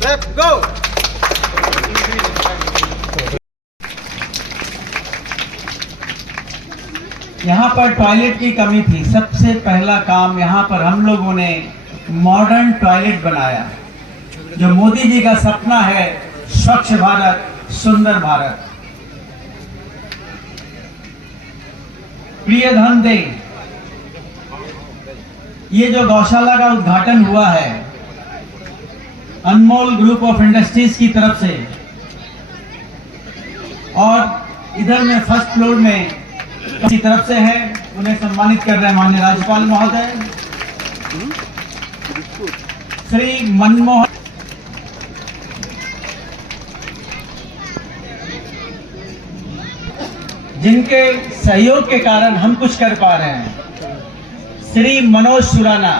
Let's go! यहाँ पर toilet की कमी थी सबसे पहला काम यहाँ पर हम लोगों ने मॉडर्न टॉयलेट बनाया जो मोदी जी का सपना है, स्वच्छ भारत, सुंदर भारत प्रिय धन दे ये जो गौशाला का उद्घाटन हुआ है, अनमोल ग्रुप ऑफ़ इंडस्ट्रीज़ की तरफ़ से, और इधर में फ़र्स्ट फ्लोर में की तरफ़ से है, उन्हें सम्मानित कर रहे हैं माननीय राज्यपाल महोदय। श्री मनमोहन जिनके सहयोग के कारण हम कुछ कर पा रहे हैं। श्री मनोज सुराना।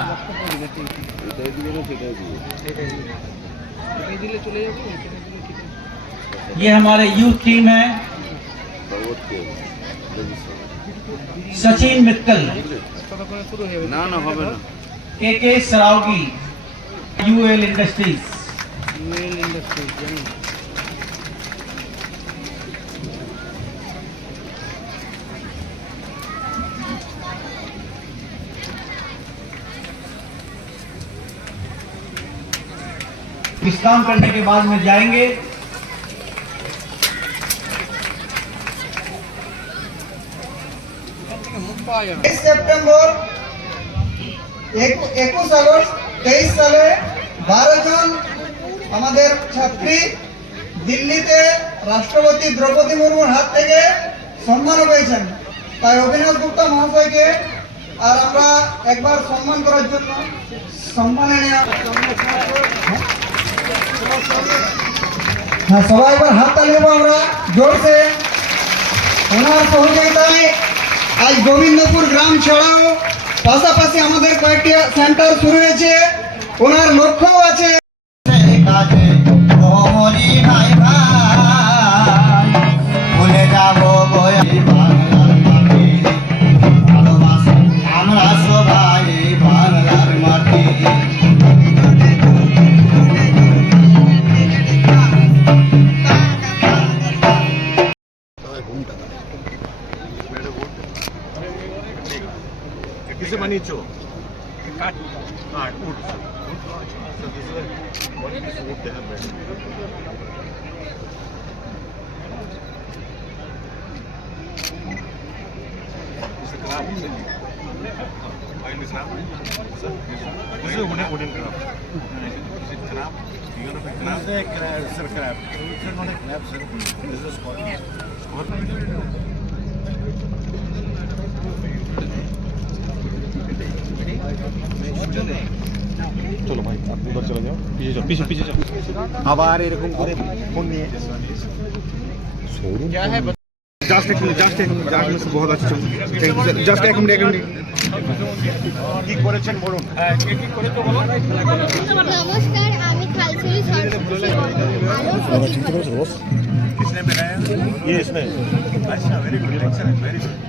ये हमारे यूथ टीम है। Sachin Mittal. K K Saraogi UL industries UL industries विश्राम करने के बाद में जाएंगे মুখ পাওয়া যাবে তেইশ সেপ্টেম্বর একু- একুশ আগস্ট তেইশ সালে বারো জন আমাদের ছাত্রী দিল্লিতে রাষ্ট্রপতি দ্রৌপদী মুর্মুর হাত থেকে সম্মানও পেয়েছেন তাই অভিনব গুপ্তা মহাশয়কে আর আমরা একবার সম্মান করার জন্য সম্মানে নেওয়া হ্যাঁ সবাই একবার হাত তালি দেবো আমরা, জোরসে। ওনার সহযোগিতায় আজ গোবিন্দপুর গ্রাম ছাড়াও পাশাপাশি আমাদের কয়েকটি সেন্টার শুরু হয়েছে। ওনার লক্ষ্যও আছে। This is manicho. Cut. Ah, wood. So this is a, what is wood they have made. It's a craft. Oil is craft. This is a wooden, wooden craft. Is it craft? You have a craft? This is a crab, sir, crab. This is not a crab, sir. This is a scorpion. Scorpion. চলো ভাই আপনি উধর চলে যাও পিছিয়ে যাও পিছিয়ে পিছিয়ে যাও আবার এরকম করে ফোন নিয়ে জাস্ট এক মিনিট জাস্ট এক মিনিট জাস্ট মিনিট বহুত আছে থ্যাংক ইউ স্যার জাস্ট এক মিনিট এক মিনিট কি করেছেন বলুন নমস্কার আমি খালসুলি সরস্বতী আলো প্রতিভা किसने बनाया ये इसने अच्छा very good excellent very good কি বানিয়েছো এটা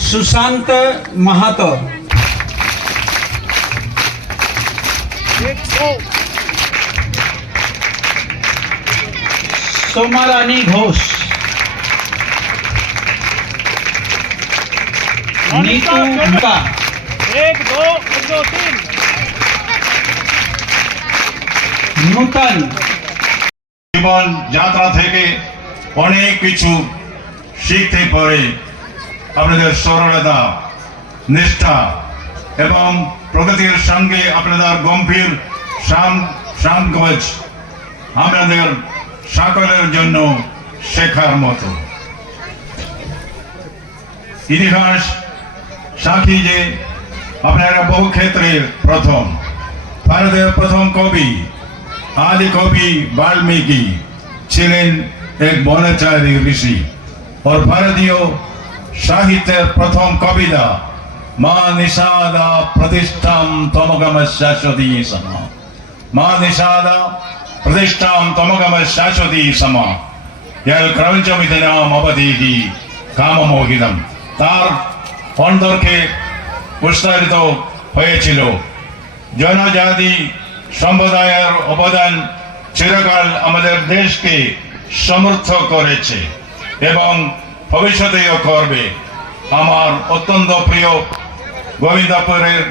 Sushant Mahato. Somarani Ghosh. Neetu एक एक दो तीन। নূতন জীবন যাত্রা থেকে অনেক কিছু শিখতে পারে। আপনাদের সরলতা, নিষ্ঠা এবং প্রগতির সঙ্গে আপনাদের গম্ভীর আমাদের সকলের জন্য শেখার মতো। ইতিহাস সাক্ষী যে আপনারা বহু ক্ষেত্রে প্রথম। ভারতের প্রথম কবি আদি কবি বাল্মীকি ছিলেন এক বনচারী ঋষি और ভারতীয় সাহিত্যের প্রথম কবিতা, মা নিষাদা প্রতিষ্ঠাম তমগম শাশ্বতী সমা। মা নিষাদা প্রতিষ্ঠাম তমগম শাশ্বতী সমা। ইয়াল ক্রমচমিত নাম অবধি কামমোহিতম। তার অন্তরকে উৎসাহিত হয়েছিল, জনজাতি সম্প্রদায়ের অবদান চিরকাল আমাদের দেশকে সমর্থ করেছে এবং ভবিষ্যতেও করবে। আমার অত্যন্ত প্রিয় গোবিন্দপুরের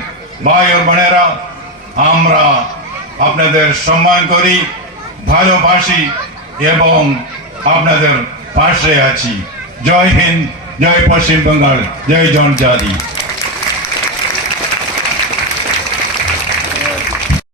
ভাই ও বোনেরা, আমরা আপনাদের সম্মান করি, ভালোবাসি এবং আপনাদের পাশে আছি। জয় হিন্দ, জয় পশ্চিম বাংলার জয় জনজাতি।